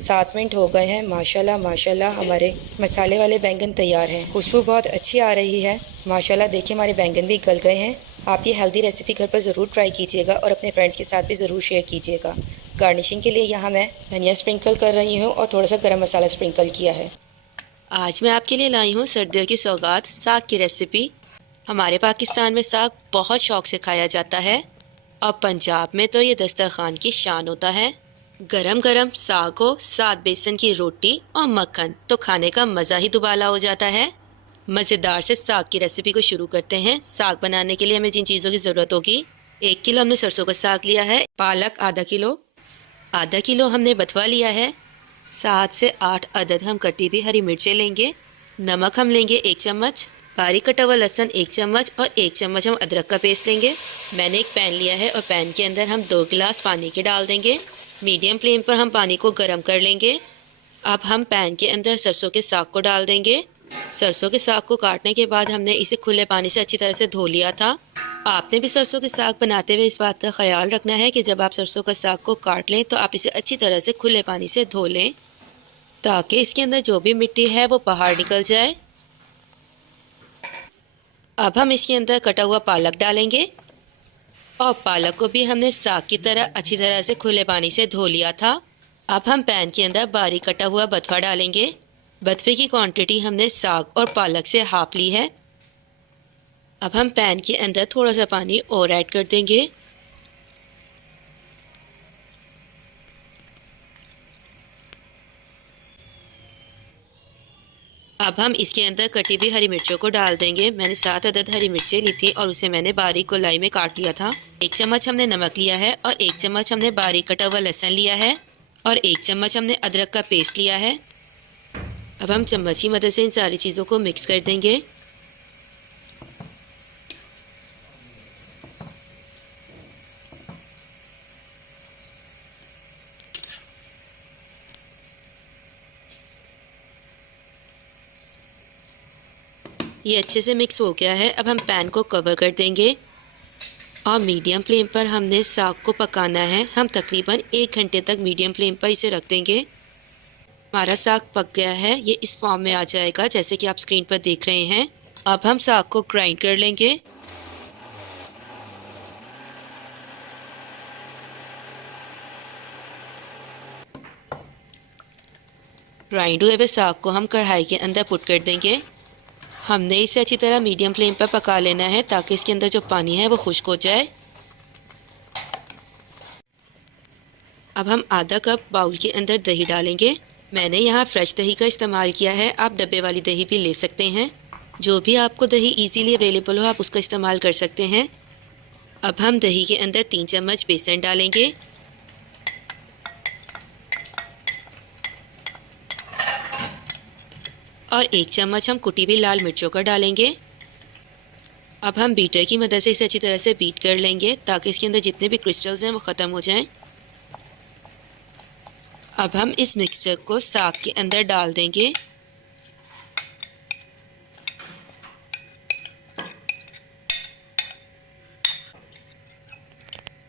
7 मिनट हो गए हैं। माशाल्लाह माशाल्लाह हमारे मसाले वाले बैंगन तैयार हैं। खुशबू बहुत अच्छी आ रही है। माशाल्लाह देखिए हमारे बैंगन भी गल गए हैं। आप ये हेल्दी रेसिपी घर पर ज़रूर ट्राई कीजिएगा और अपने फ्रेंड्स के साथ भी ज़रूर शेयर कीजिएगा। गार्निशिंग के लिए यहाँ मैं धनिया स्प्रिंकल कर रही हूँ और थोड़ा सा गरम मसाला स्प्रिंकल किया है। आज मैं आपके लिए लाई हूँ सर्दियों की सौगात, साग की रेसिपी। हमारे पाकिस्तान में साग बहुत शौक से खाया जाता है और पंजाब में तो ये दस्तरखान की शान होता है। गरम गरम साग हो, साथ बेसन की रोटी और मक्खन, तो खाने का मज़ा ही दुबाला हो जाता है। मज़ेदार से साग की रेसिपी को शुरू करते हैं। साग बनाने के लिए हमें जिन चीज़ों की ज़रूरत होगी, 1 किलो हमने सरसों का साग लिया है। पालक आधा किलो हमने बथुआ लिया है। 7 से 8 अदद हम कटी हुई हरी मिर्चें लेंगे। नमक हम लेंगे 1 चम्मच। बारीक कटा हुआ लहसुन 1 चम्मच और 1 चम्मच हम अदरक का पेस्ट लेंगे। मैंने एक पैन लिया है और पैन के अंदर हम 2 गिलास पानी के डाल देंगे। मीडियम फ्लेम पर हम पानी को गर्म कर लेंगे। अब हम पैन के अंदर सरसों के साग को डाल देंगे। सरसों के साग को काटने के बाद हमने इसे खुले पानी से अच्छी तरह से धो लिया था। आपने भी सरसों के साग बनाते हुए इस बात का ख्याल रखना है कि जब आप सरसों का साग को काट लें तो आप इसे अच्छी तरह से खुले पानी से धो लें, ताकि इसके अंदर जो भी मिट्टी है वो बाहर निकल जाए। अब हम इसके अंदर कटा हुआ पालक डालेंगे और पालक को भी हमने साग की तरह अच्छी तरह से खुले पानी से धो लिया था। अब हम पैन के अंदर बारीक कटा हुआ बथुआ डालेंगे। बथुए की क्वांटिटी हमने साग और पालक से हाफ ली है। अब हम पैन के अंदर थोड़ा सा पानी और ऐड कर देंगे। अब हम इसके अंदर कटी हुई हरी मिर्चों को डाल देंगे। मैंने 7 अदद हरी मिर्चें ली थी और उसे मैंने बारीक गोलाई में काट लिया था। 1 चम्मच हमने नमक लिया है और 1 चम्मच हमने बारीक कटा हुआ लहसुन लिया है और 1 चम्मच हमने अदरक का पेस्ट लिया है। अब हम चम्मच की मदद से इन सारी चीज़ों को मिक्स कर देंगे। ये अच्छे से मिक्स हो गया है। अब हम पैन को कवर कर देंगे और मीडियम फ्लेम पर हमने साग को पकाना है। हम तकरीबन 1 घंटे तक मीडियम फ्लेम पर इसे रख देंगे। हमारा साग पक गया है, ये इस फॉर्म में आ जाएगा जैसे कि आप स्क्रीन पर देख रहे हैं। अब हम साग को ग्राइंड कर लेंगे। ग्राइंड हुए हुए साग को हम कढ़ाई के अंदर पुट कर देंगे। हमने इसे अच्छी तरह मीडियम फ्लेम पर पका लेना है ताकि इसके अंदर जो पानी है वो खुश्क हो जाए। अब हम आधा कप बाउल के अंदर दही डालेंगे। मैंने यहाँ फ्रेश दही का इस्तेमाल किया है, आप डब्बे वाली दही भी ले सकते हैं। जो भी आपको दही इजीली अवेलेबल हो आप उसका इस्तेमाल कर सकते हैं। अब हम दही के अंदर 3 चम्मच बेसन डालेंगे। और 1 चम्मच हम कुटी हुई लाल मिर्चों का डालेंगे। अब हम बीटर की मदद से इसे अच्छी तरह से बीट कर लेंगे ताकि इसके अंदर जितने भी क्रिस्टल्स हैं वो ख़त्म हो जाएं। अब हम इस मिक्सचर को साग के अंदर डाल देंगे।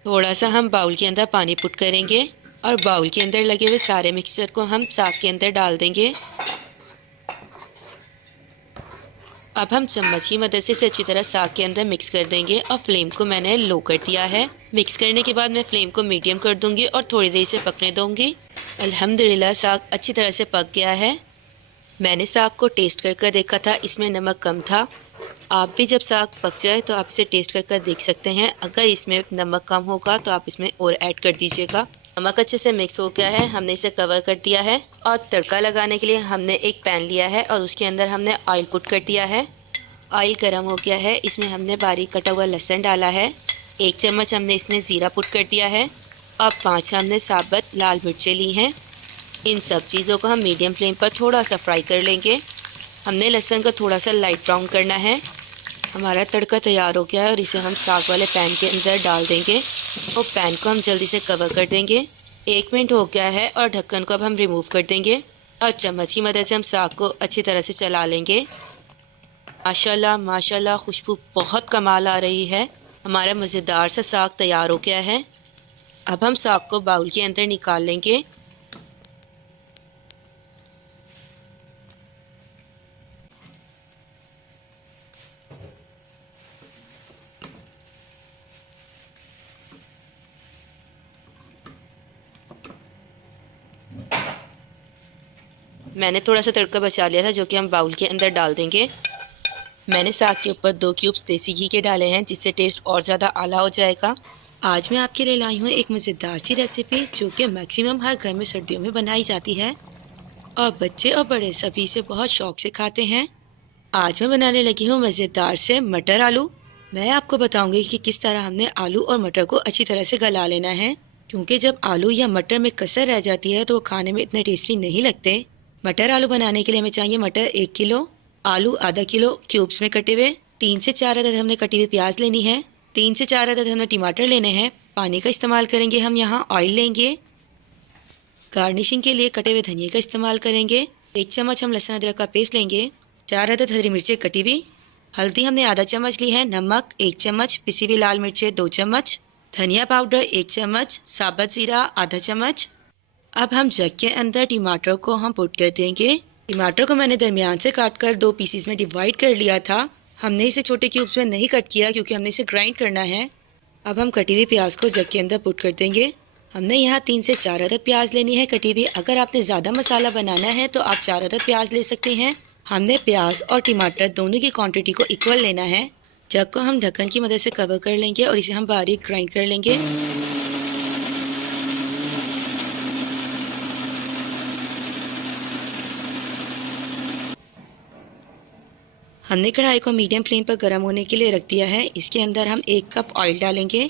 थोड़ा सा हम बाउल के अंदर पानी पुट करेंगे और बाउल के अंदर लगे हुए सारे मिक्सचर को हम साग के अंदर डाल देंगे। अब हम चम्मच की मदद से इसे अच्छी तरह साग के अंदर मिक्स कर देंगे और फ्लेम को मैंने लो कर दिया है। मिक्स करने के बाद मैं फ्लेम को मीडियम कर दूंगी और थोड़ी देर इसे पकने दूंगी। अल्हम्दुलिल्लाह साग अच्छी तरह से पक गया है। मैंने साग को टेस्ट कर देखा था, इसमें नमक कम था। आप भी जब साग पक जाए तो आप इसे टेस्ट कर देख सकते हैं। अगर इसमें नमक कम होगा तो आप इसमें और ऐड कर दीजिएगा। नमक अच्छे से मिक्स हो गया है, हमने इसे कवर कर दिया है और तड़का लगाने के लिए हमने एक पैन लिया है और उसके अंदर हमने ऑयल पुट कर दिया है। ऑयल गर्म हो गया है, इसमें हमने बारीक कटा हुआ लहसुन डाला है। 1 चम्मच हमने इसमें ज़ीरा पुट कर दिया है और 5 हमने साबुत लाल मिर्चें ली हैं। इन सब चीज़ों को हम मीडियम फ्लेम पर थोड़ा सा फ्राई कर लेंगे। हमने लहसुन को थोड़ा सा लाइट ब्राउन करना है। हमारा तड़का तैयार हो गया है और इसे हम साग वाले पैन के अंदर डाल देंगे और पैन को हम जल्दी से कवर कर देंगे। 1 मिनट हो गया है और ढक्कन को अब हम रिमूव कर देंगे और चम्मच की मदद से हम साग को अच्छी तरह से चला लेंगे। माशाल्लाह माशाल्लाह खुशबू बहुत कमाल आ रही है। हमारा मज़ेदार सा साग तैयार हो गया है। अब हम साग को बाउल के अंदर निकाल लेंगे। मैंने थोड़ा सा तड़का बचा लिया था जो कि हम बाउल के अंदर डाल देंगे। मैंने साग के ऊपर 2 क्यूब्स देसी घी के डाले हैं जिससे टेस्ट और ज़्यादा आला हो जाएगा। आज मैं आपके लिए लाई हूँ एक मज़ेदार सी रेसिपी जो कि मैक्सिमम हर घर में सर्दियों में बनाई जाती है और बच्चे और बड़े सभी से बहुत शौक से खाते हैं। आज मैं बनाने लगी हूँ मज़ेदार से मटर आलू। मैं आपको बताऊँगी कि किस तरह हमने आलू और मटर को अच्छी तरह से गला लेना है, क्योंकि जब आलू या मटर में कसर रह जाती है तो वो खाने में इतने टेस्टी नहीं लगते। मटर आलू बनाने के लिए हमें चाहिए मटर 1 किलो, आलू आधा किलो क्यूब्स में कटे हुए, 3 से 4 अदद हमने कटी हुई प्याज लेनी है, 3 से 4 अदद हमने टमाटर लेने हैं। पानी का इस्तेमाल करेंगे हम यहाँ। ऑयल लेंगे। गार्निशिंग के लिए कटे हुए धनिया का इस्तेमाल करेंगे। 1 चम्मच हम लहसुन अदरक का पेस्ट लेंगे। 4 अदद हरी मिर्चें कटी हुई। हल्दी हमने आधा चम्मच ली है। नमक 1 चम्मच, पिसी हुई लाल मिर्चें 2 चम्मच, धनिया पाउडर 1 चम्मच, साबुत ज़ीरा आधा चम्मच। अब हम जग के अंदर टमाटर को हम पुट कर देंगे। टमाटर को मैंने दरमियान से काट कर 2 पीसीस में डिवाइड कर लिया था। हमने इसे छोटे क्यूब्स में नहीं कट किया क्योंकि हमने इसे ग्राइंड करना है। अब हम कटी हुई प्याज को जग के अंदर पुट कर देंगे। हमने यहाँ 3 से 4 अदद प्याज लेनी है कटी हुई। अगर आपने ज़्यादा मसाला बनाना है तो आप 4 अदद प्याज ले सकते हैं। हमने प्याज और टमाटर दोनों की क्वांटिटी को इक्वल लेना है। जग को हम ढक्कन की मदद से कवर कर लेंगे और इसे हम बारीक ग्राइंड कर लेंगे। हमने कढ़ाई को मीडियम फ्लेम पर गर्म होने के लिए रख दिया है। इसके अंदर हम 1 कप ऑयल डालेंगे।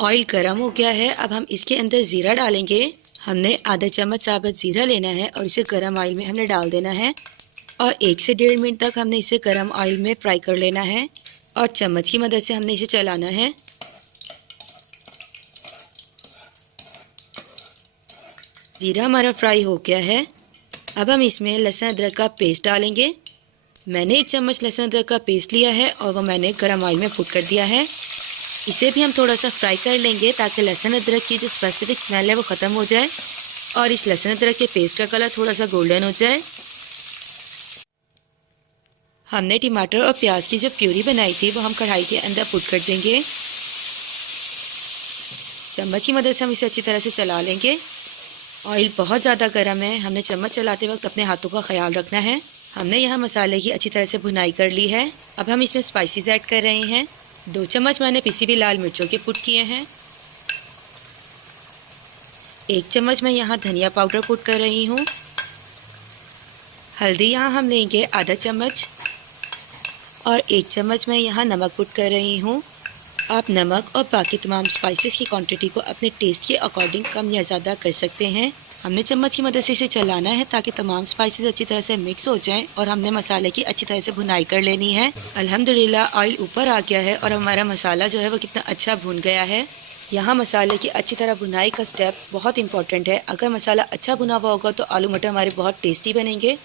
ऑयल गर्म हो गया है। अब हम इसके अंदर ज़ीरा डालेंगे। हमने आधा चम्मच साबुत ज़ीरा लेना है और इसे गर्म ऑयल में हमने डाल देना है और 1 से 1.5 मिनट तक हमने इसे गर्म ऑयल में फ्राई कर लेना है और चम्मच की मदद से हमने इसे चलाना है। ज़ीरा हमारा फ्राई हो गया है। अब हम इसमें लहसुन अदरक का पेस्ट डालेंगे। मैंने 1 चम्मच लहसुन अदरक का पेस्ट लिया है और वो मैंने गर्म ऑयल में पुट कर दिया है। इसे भी हम थोड़ा सा फ्राई कर लेंगे ताकि लहसुन अदरक की जो स्पेसिफिक स्मेल है वो ख़त्म हो जाए और इस लहसुन अदरक के पेस्ट का कलर थोड़ा सा गोल्डन हो जाए। हमने टमाटर और प्याज की जो प्यूरी बनाई थी वो हम कढ़ाई के अंदर पुट कर देंगे। चम्मच की मदद से हम इसे अच्छी तरह से चला लेंगे ऑयल बहुत ज़्यादा गर्म है, हमने चम्मच चलाते वक्त अपने हाथों का ख्याल रखना है। हमने यहाँ मसाले की अच्छी तरह से भुनाई कर ली है। अब हम इसमें स्पाइसेस ऐड कर रहे हैं। 2 चम्मच मैंने पिसी हुई लाल मिर्चों के पुट किए हैं। 1 चम्मच मैं यहाँ धनिया पाउडर पुट कर रही हूँ। हल्दी यहाँ हम लेंगे आधा चम्मच और 1 चम्मच मैं यहाँ नमक पुट कर रही हूँ। आप नमक और बाकी तमाम स्पाइसेस की क्वांटिटी को अपने टेस्ट के अकॉर्डिंग कम या ज़्यादा कर सकते हैं। हमने चम्मच की मदद से इसे चलाना है ताकि तमाम स्पाइसेस अच्छी तरह से मिक्स हो जाएं और हमने मसाले की अच्छी तरह से भुनाई कर लेनी है। अल्हम्दुलिल्लाह ऑयल ऊपर आ गया है और हमारा मसाला जो है वो कितना अच्छा भुन गया है। यहाँ मसाले की अच्छी तरह भुनाई का स्टेप बहुत इंपॉर्टेंट है। अगर मसाला अच्छा भुना हुआ होगा तो आलू मटर हमारे बहुत टेस्टी बनेंगे।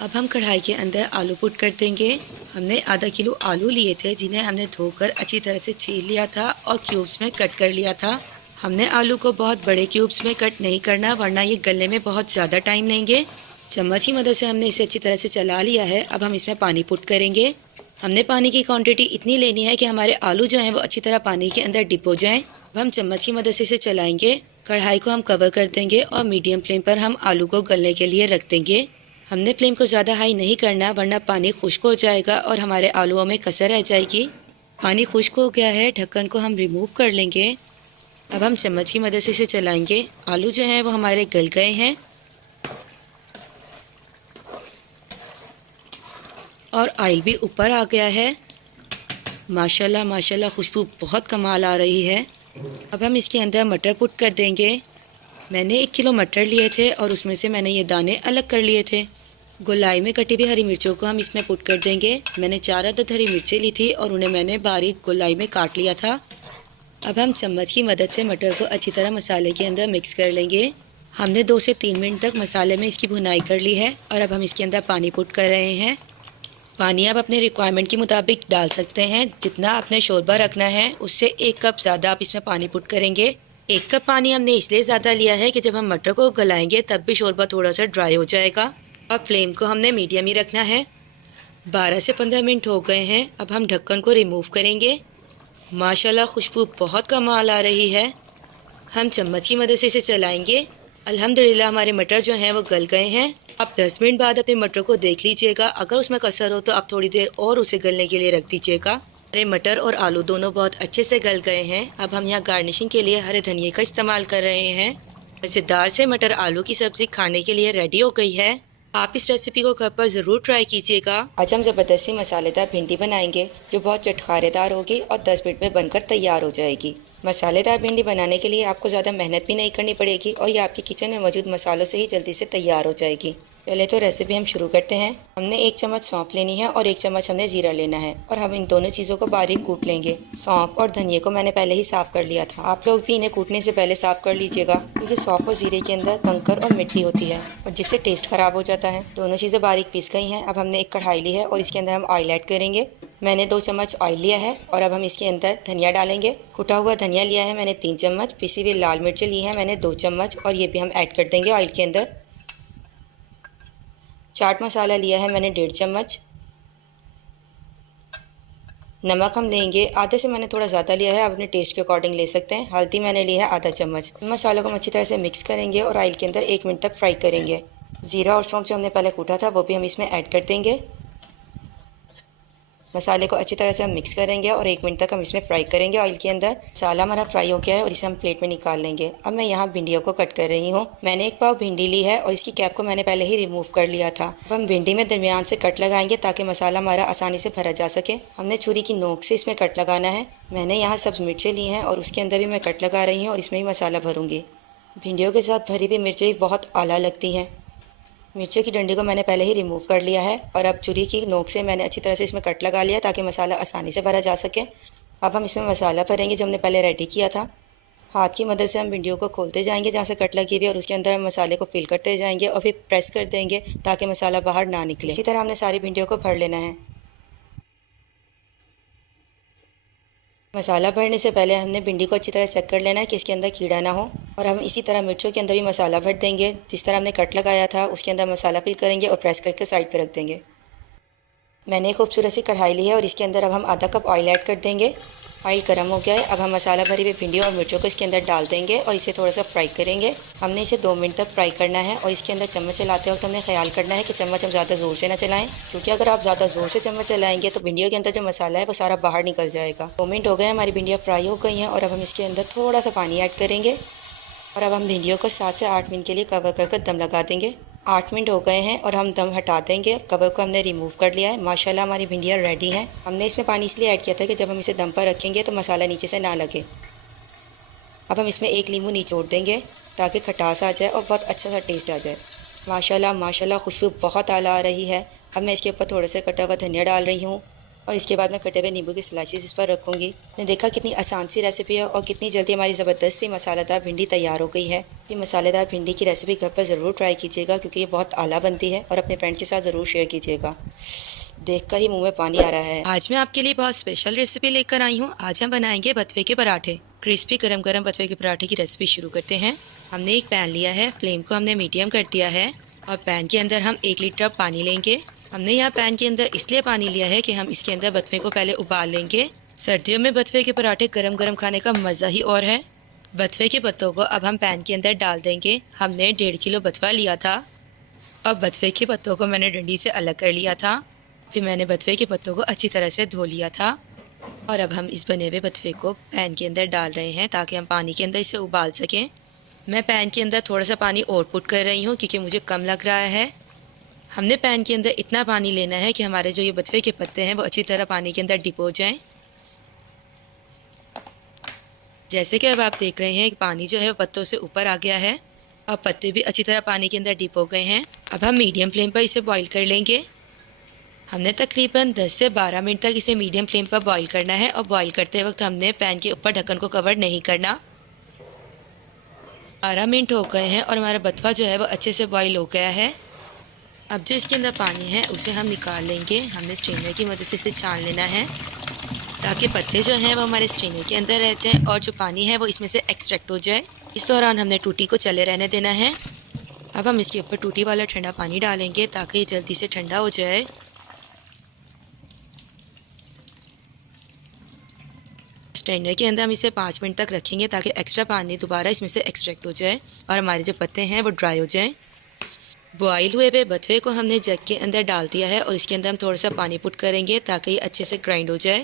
अब हम कढ़ाई के अंदर आलू पुट कर देंगे। हमने आधा किलो आलू लिए थे जिन्हें हमने धोकर अच्छी तरह से छील लिया था और क्यूब्स में कट कर लिया था। हमने आलू को बहुत बड़े क्यूब्स में कट नहीं करना वरना ये गलने में बहुत ज़्यादा टाइम लेंगे। चम्मच की मदद से हमने इसे अच्छी तरह से चला लिया है। अब हम इसमें पानी पुट करेंगे। हमने पानी की क्वांटिटी इतनी लेनी है कि हमारे आलू जो हैं वो अच्छी तरह पानी के अंदर डिप हो जाएं। अब हम चम्मच की मदद से इसे चलाएंगे। कढ़ाई को हम कवर कर देंगे और मीडियम फ्लेम पर हम आलू को गलने के लिए रख देंगे। हमने फ्लेम को ज़्यादा हाई नहीं करना वरना पानी खुश्क हो जाएगा और हमारे आलूओं में कसर रह जाएगी। पानी खुश्क हो गया है, ढक्कन को हम रिमूव कर लेंगे। अब हम चम्मच की मदद से इसे चलाएंगे। आलू जो हैं वो हमारे गल गए हैं और ऑयल भी ऊपर आ गया है। माशाल्लाह माशाल्लाह खुशबू बहुत कमाल आ रही है। अब हम इसके अंदर मटर पुट कर देंगे। मैंने 1 किलो मटर लिए थे और उसमें से मैंने ये दाने अलग कर लिए थे। गोलाई में कटी हुई हरी मिर्चों को हम इसमें पुट कर देंगे। मैंने 4 अदद हरी मिर्चें ली थी और उन्हें मैंने बारीक गोलाई में काट लिया था। अब हम चम्मच की मदद से मटर को अच्छी तरह मसाले के अंदर मिक्स कर लेंगे। हमने 2 से 3 मिनट तक मसाले में इसकी भुनाई कर ली है और अब हम इसके अंदर पानी पुट कर रहे हैं। पानी आप अपने रिक्वायरमेंट के मुताबिक डाल सकते हैं। जितना आपने शोरबा रखना है उससे 1 कप ज़्यादा आप इसमें पानी पुट करेंगे। 1 कप पानी हमने इसलिए ज़्यादा लिया है कि जब हम मटर को गलाएंगे तब भी शोरबा थोड़ा सा ड्राई हो जाएगा। अब फ्लेम को हमने मीडियम ही रखना है। 12 से 15 मिनट हो गए हैं। अब हम ढक्कन को रिमूव करेंगे। माशाल्लाह खुशबू बहुत कमाल आ रही है। हम चम्मच की मदद से इसे चलाएंगे। अल्हम्दुलिल्लाह हमारे मटर जो हैं वो गल गए हैं। अब 10 मिनट बाद अपने मटर को देख लीजिएगा। अगर उसमें कसर हो तो आप थोड़ी देर और उसे गलने के लिए रख दीजिएगा। हमारे मटर और आलू दोनों बहुत अच्छे से गल गए हैं। अब हम यहाँ गार्निशिंग के लिए हरे धनिए का इस्तेमाल कर रहे हैं। मज़ेदार से मटर आलू की सब्ज़ी खाने के लिए रेडी हो गई है। आप इस रेसिपी को घर पर ज़रूर ट्राई कीजिएगा। आज हम ज़बरदस्ती मसालेदार भिंडी बनाएंगे जो बहुत चटखारेदार होगी और 10 मिनट में बनकर तैयार हो जाएगी। मसालेदार भिंडी बनाने के लिए आपको ज़्यादा मेहनत भी नहीं करनी पड़ेगी और ये आपके किचन में मौजूद मसालों से ही जल्दी से तैयार हो जाएगी। पहले तो रेसिपी हम शुरू करते हैं। हमने 1 चम्मच सौंफ लेनी है और 1 चम्मच हमने ज़ीरा लेना है और हम इन दोनों चीज़ों को बारीक कूट लेंगे। सौंफ और धनिए को मैंने पहले ही साफ़ कर लिया था। आप लोग भी इन्हें कूटने से पहले साफ़ कर लीजिएगा क्योंकि सौंफ और ज़ीरे के अंदर कंकर और मिट्टी होती है और जिससे टेस्ट ख़राब हो जाता है। दोनों चीज़ें बारीक पीस गई हैं। अब हमने एक कढ़ाई ली है और इसके अंदर हम ऑयल ऐड करेंगे। मैंने 2 चम्मच ऑयल लिया है और अब हम इसके अंदर धनिया डालेंगे। कुटा हुआ धनिया लिया है मैंने 3 चम्मच। पिसी हुई लाल मिर्चें ली हैं मैंने 2 चम्मच और ये भी हम ऐड कर देंगे ऑयल के अंदर। चाट मसाला लिया है मैंने 1.5 चम्मच। नमक हम लेंगे आधे से मैंने थोड़ा ज़्यादा लिया है, आप अपने टेस्ट के अकॉर्डिंग ले सकते हैं। हल्दी मैंने लिया है आधा चम्मच। मसालों को हम अच्छी तरह से मिक्स करेंगे और ऑयल के अंदर 1 मिनट तक फ्राई करेंगे। ज़ीरा और सौंफ जो हमने पहले कूटा था वो भी हम इसमें ऐड कर देंगे। मसाले को अच्छी तरह से हम मिक्स करेंगे और 1 मिनट तक हम इसमें फ्राई करेंगे ऑयल के अंदर। मसाला हमारा फ्राई हो गया है और इसे हम प्लेट में निकाल लेंगे। अब मैं यहाँ भिंडियों को कट कर रही हूँ। मैंने 1 पाव भिंडी ली है और इसकी कैप को मैंने पहले ही रिमूव कर लिया था। अब हम भिंडी में दरमियान से कट लगाएंगे ताकि मसाला हमारा आसानी से भरा जा सके। हमने छुरी की नोक से इसमें कट लगाना है। मैंने यहाँ सब्ज़ मिर्चें ली हैं और उसके अंदर भी मैं कट लगा रही हूँ और इसमें भी मसाला भरूँगी। भिंडियों के साथ भरी हुई मिर्चें भी बहुत आला लगती हैं। मिर्ची की डंडी को मैंने पहले ही रिमूव कर लिया है और अब छुरी की नोक से मैंने अच्छी तरह से इसमें कट लगा लिया ताकि मसाला आसानी से भरा जा सके। अब हम इसमें मसाला भरेंगे जो हमने पहले रेडी किया था। हाथ की मदद से हम भिंडियों को खोलते जाएंगे जहाँ से कट लगी हुई है और उसके अंदर हम मसाले को फिल करते जाएंगे और फिर प्रेस कर देंगे ताकि मसाला बाहर ना निकले। इसी तरह हमने सारी भिंडियों को भर लेना है। मसाला भरने से पहले हमने भिंडी को अच्छी तरह चेक कर लेना है कि इसके अंदर कीड़ा ना हो और हम इसी तरह मिर्चों के अंदर भी मसाला भर देंगे। जिस तरह हमने कट लगाया था उसके अंदर मसाला फिल करेंगे और प्रेस करके साइड पे रख देंगे। मैंने एक खूबसूरत सी कढ़ाई ली है और इसके अंदर अब हम आधा कप ऑयल ऐड कर देंगे। ऑयल गर्म हो गया है। अब हम मसाला भरी हुई भिंडी और मिर्चों को इसके अंदर डाल देंगे और इसे थोड़ा सा फ्राई करेंगे। हमने इसे 2 मिनट तक फ्राई करना है और इसके अंदर चम्मच चलाते वक्त हमने ख्याल करना है कि चम्मच हम ज़्यादा ज़ोर से ना चलाएं, क्योंकि अगर आप ज़्यादा ज़ोर से चम्मच चलाएंगे तो भिंडियों के अंदर जो मसाला है वो सारा बाहर निकल जाएगा। 2 मिनट हो गए, हमारी भिंडियाँ फ्राई हो गई हैं और अब हम इसके अंदर थोड़ा सा पानी ऐड करेंगे और अब हम भिंडियों को 7 से 8 मिनट के लिए कवर कर दम लगा देंगे। 8 मिनट हो गए हैं और हम दम हटा देंगे। कवर को हमने रिमूव कर लिया है। माशाल्लाह हमारी भिंडियाँ रेडी हैं। हमने इसमें पानी इसलिए ऐड किया था कि जब हम इसे दम पर रखेंगे तो मसाला नीचे से ना लगे। अब हम इसमें 1 नींबू निचोड़ देंगे ताकि खटास आ जाए और बहुत अच्छा सा टेस्ट आ जाए। माशाल्लाह माशाल्लाह खुशबू बहुत आला आ रही है। अब मैं इसके ऊपर थोड़ा सा कटा हुआ धनिया डाल रही हूँ और इसके बाद मैं कटे हुए नींबू की स्लाइसेस इस पर रखूँगी। ने देखा कितनी आसान सी रेसिपी है और कितनी जल्दी हमारी ज़बरदस्त सी मसालेदार भिंडी तैयार हो गई है। ये मसालेदार भिंडी की रेसिपी घर पर ज़रूर ट्राई कीजिएगा, क्योंकि ये बहुत आला बनती है और अपने फ्रेंड्स के साथ ज़रूर शेयर कीजिएगा। देखकर ही मुँह में पानी आ रहा है। आज मैं आपके लिए बहुत स्पेशल रेसिपी लेकर आई हूँ। आज हम बनाएंगे बथुए के पराठे। क्रिस्पी गरम गरम बथुए के पराठे की रेसिपी शुरू करते हैं। हमने एक पैन लिया है, फ्लेम को हमने मीडियम कर दिया है और पैन के अंदर हम 1 लीटर पानी लेंगे। हमने यहाँ पैन के अंदर इसलिए पानी लिया है कि हम इसके अंदर बथुए को पहले उबाल लेंगे। सर्दियों में बथुए के पराठे गरम गरम खाने का मज़ा ही और है। बथुए के पत्तों को अब हम पैन के अंदर डाल देंगे। हमने 1.5 किलो बथुआ लिया था और बथुए के पत्तों को मैंने डंडी से अलग कर लिया था। फिर मैंने बथुए के पत्तों को अच्छी तरह से धो लिया था और अब हम इस बने हुए बथुए को पैन के अंदर डाल रहे हैं ताकि हम पानी के अंदर इसे उबाल सकें। मैं पैन के अंदर थोड़ा सा पानी और पुट कर रही हूँ क्योंकि मुझे कम लग रहा है। हमने पैन के अंदर इतना पानी लेना है कि हमारे जो ये बथुए के पत्ते हैं वो अच्छी तरह पानी के अंदर डिप हो जाएं। जैसे कि अब आप देख रहे हैं कि पानी जो है वो पत्तों से ऊपर आ गया है और पत्ते भी अच्छी तरह पानी के अंदर डिप हो गए हैं। अब हम मीडियम फ्लेम पर इसे बॉईल कर लेंगे। हमने तकरीबन 10 से 12 मिनट तक इसे मीडियम फ्लेम पर बॉईल करना है और बॉईल करते वक्त हमने पैन के ऊपर ढक्कन को कवर नहीं करना। 12 मिनट हो गए हैं और हमारा बथुआ जो है वो अच्छे से बॉईल हो गया है। अब जो इसके अंदर पानी है उसे हम निकाल लेंगे। हमने स्ट्रेनर की मदद से इसे छान लेना है ताकि पत्ते जो हैं वो हमारे स्ट्रेनर के अंदर रह जाएं और जो पानी है वो इसमें से एक्सट्रैक्ट हो जाए। इस दौरान हमने टूटी को चले रहने देना है। अब हम इसके ऊपर टूटी वाला ठंडा पानी डालेंगे ताकि ये जल्दी से ठंडा हो जाए। स्ट्रेनर के अंदर हम इसे 5 मिनट तक रखेंगे ताकि एक्स्ट्रा पानी दोबारा इसमें से एक्सट्रैक्ट हो जाए और हमारे जो पत्ते हैं वो ड्राई हो जाएं। बॉईल हुए हुए बथुए को हमने जग के अंदर डाल दिया है और इसके अंदर हम थोड़ा सा पानी पुट करेंगे ताकि ये अच्छे से ग्राइंड हो जाए।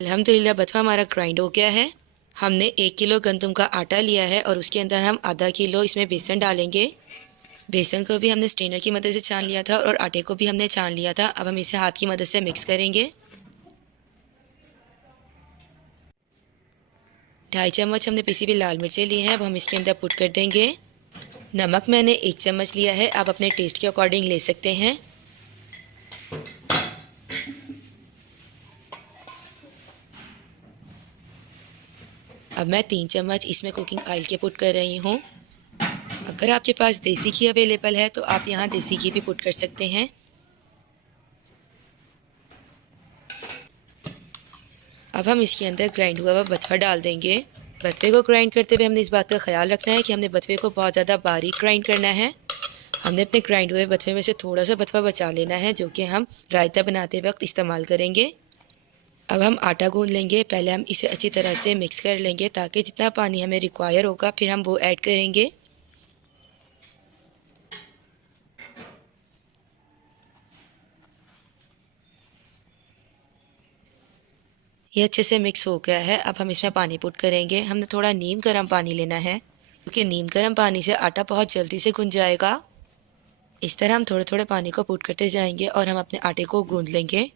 अल्हम्दुलिल्लाह बथुआ हमारा ग्राइंड हो गया है। हमने 1 किलो गंदम का आटा लिया है और उसके अंदर हम आधा किलो इसमें बेसन डालेंगे। बेसन को भी हमने स्ट्रेनर की मदद से छान लिया था और आटे को भी हमने छान लिया था। अब हम इसे हाथ की मदद से मिक्स करेंगे। 2.5 चम्मच हमने पिसी हुई लाल मिर्चें ली हैं, वो हम इसके अंदर पुट कर देंगे। नमक मैंने 1 चम्मच लिया है, आप अपने टेस्ट के अकॉर्डिंग ले सकते हैं। अब मैं 3 चम्मच इसमें कुकिंग ऑयल के पुट कर रही हूँ। अगर आपके पास देसी घी अवेलेबल है तो आप यहाँ देसी घी भी पुट कर सकते हैं। अब हम इसके अंदर ग्राइंड हुआ हुआ बथुआ डाल देंगे। बथुए को ग्राइंड करते हुए हमने इस बात का ख्याल रखना है कि हमने बथुए को बहुत ज़्यादा बारीक ग्राइंड करना है। हमने अपने ग्राइंड हुए बथुए में से थोड़ा सा बथुआ बचा लेना है जो कि हम रायता बनाते वक्त इस्तेमाल करेंगे। अब हम आटा गूंद लेंगे। पहले हम इसे अच्छी तरह से मिक्स कर लेंगे ताकि जितना पानी हमें रिक्वायर होगा फिर हम वो ऐड करेंगे। ये अच्छे से मिक्स हो गया है। अब हम इसमें पानी पुट करेंगे। हमने थोड़ा नीम गर्म पानी लेना है क्योंकि नीम गर्म पानी से आटा बहुत जल्दी से गूंज जाएगा। इस तरह हम थोड़े थोड़े पानी को पुट करते जाएंगे और हम अपने आटे को गूंद लेंगे।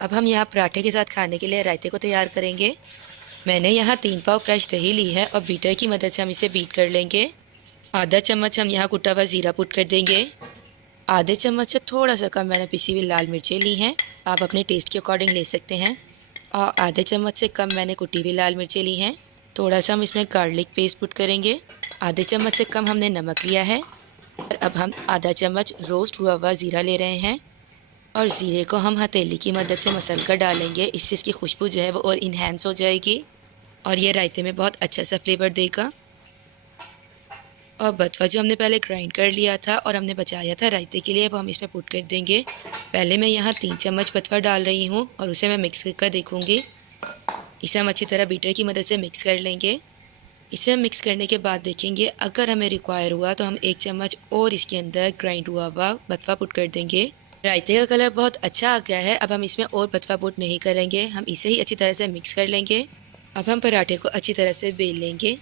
अब हम यहाँ पराठे के साथ खाने के लिए रायते को तैयार करेंगे। मैंने यहाँ 3 पाव फ्रेश दही ली है और बीटर की मदद से हम इसे बीट कर लेंगे। आधा चम्मच हम यहाँ कुटा हुआ ज़ीरा पुट कर देंगे। आधे चम्मच से थोड़ा सा कम मैंने पिसी हुई लाल मिर्चें ली हैं, आप अपने टेस्ट के अकॉर्डिंग ले सकते हैं। और आधे चम्मच से कम मैंने कुटी हुई लाल मिर्चें ली हैं। थोड़ा सा हम इसमें गार्लिक पेस्ट पुट करेंगे। आधे चम्मच से कम हमने नमक लिया है। और अब हम आधा चम्मच रोस्ट हुआ हुआ ज़ीरा ले रहे हैं और ज़ीरे को हम हथेली की मदद से मसल कर डालेंगे। इससे इसकी खुशबू जो है वो और इन्हेंस हो जाएगी और ये रायते में बहुत अच्छा सा फ्लेवर देगा। और बथुआ जो हमने पहले ग्राइंड कर लिया था और हमने बचाया था रायते के लिए, वो हम इसमें पुट कर देंगे। पहले मैं यहाँ 3 चम्मच बथुआ डाल रही हूँ और उसे मैं मिक्स कर देखूँगी। इसे हम अच्छी तरह बीटर की मदद से मिक्स कर लेंगे। इसे हम मिक्स करने के बाद देखेंगे, अगर हमें रिक्वायर हुआ तो हम 1 चम्मच और इसके अंदर ग्राइंड हुआ हुआ बथुआ पुट कर देंगे। रायते का कलर बहुत अच्छा आ गया है। अब हम इसमें और बथुआ पुट नहीं करेंगे, हम इसे ही अच्छी तरह से मिक्स कर लेंगे। अब हम पराठे को अच्छी तरह से बेल लेंगे।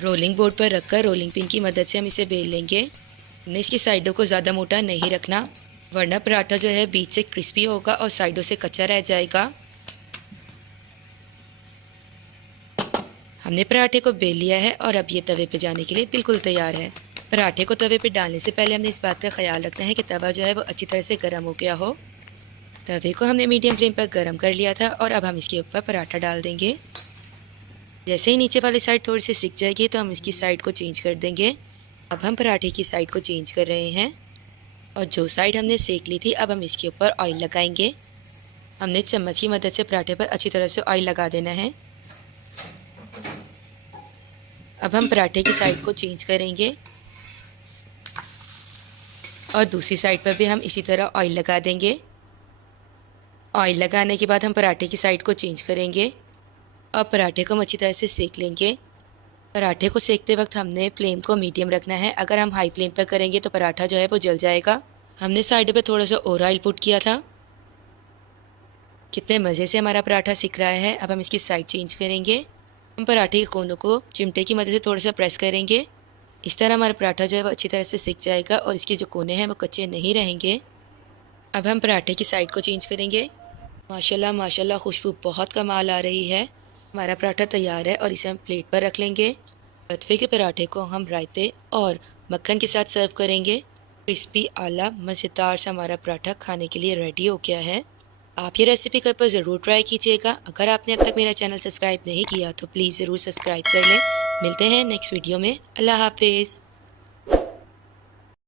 रोलिंग बोर्ड पर रखकर रोलिंग पिन की मदद से हम इसे बेल लेंगे। हमने इसकी साइडों को ज़्यादा मोटा नहीं रखना, वरना पराठा जो है बीच से क्रिस्पी होगा और साइडों से कच्चा रह जाएगा। हमने पराठे को बेल लिया है और अब ये तवे पे जाने के लिए बिल्कुल तैयार है। पराठे को तवे पे डालने से पहले हमने इस बात का ख्याल रखना है कि तवा जो है वो अच्छी तरह से गर्म हो गया हो। तवे को हमने मीडियम फ्लेम पर गर्म कर लिया था और अब हम इसके ऊपर पराठा डाल देंगे। जैसे ही नीचे वाली साइड थोड़ी सी सिक जाएगी तो हम इसकी साइड को चेंज कर देंगे। अब हम पराठे की साइड को चेंज कर रहे हैं और जो साइड हमने सेक ली थी अब हम इसके ऊपर ऑयल लगाएंगे। हमने चम्मच की मदद से पराठे पर अच्छी तरह से ऑयल लगा देना है। अब हम पराठे की साइड को चेंज करेंगे और दूसरी साइड पर भी हम इसी तरह ऑयल लगा देंगे। ऑयल लगाने के बाद हम पराठे की साइड को चेंज करेंगे और पराठे को हम अच्छी तरह से सेक लेंगे। पराठे को सेकते वक्त हमने फ्लेम को मीडियम रखना है, अगर हम हाई फ्लेम पर करेंगे तो पराठा जो है वो जल जाएगा। हमने साइड पे थोड़ा सा और ऑयल पुट किया था। कितने मज़े से हमारा पराठा सिक रहा है। अब हम इसकी साइड चेंज करेंगे। हम पराठे के कोनों को चिमटे की मदद से थोड़ा सा प्रेस करेंगे। इस तरह हमारा पराठा जो है वो अच्छी तरह से सिक जाएगा और इसके जो कोने हैं वो कच्चे नहीं रहेंगे। अब हम पराठे की साइड को चेंज करेंगे। माशाल्लाह माशाल्लाह खुशबू बहुत कमाल आ रही है। हमारा पराठा तैयार है और इसे हम प्लेट पर रख लेंगे। बथुए के पराठे को हम रायते और मक्खन के साथ सर्व करेंगे। क्रिस्पी आला मज़ेदार सा हमारा पराठा खाने के लिए रेडी हो गया है। आप ये रेसिपी घर पर ज़रूर ट्राई कीजिएगा। अगर आपने अब तक मेरा चैनल सब्सक्राइब नहीं किया तो प्लीज़ ज़रूर सब्सक्राइब कर लें। मिलते हैं नेक्स्ट वीडियो में। अल्लाह हाफिज़।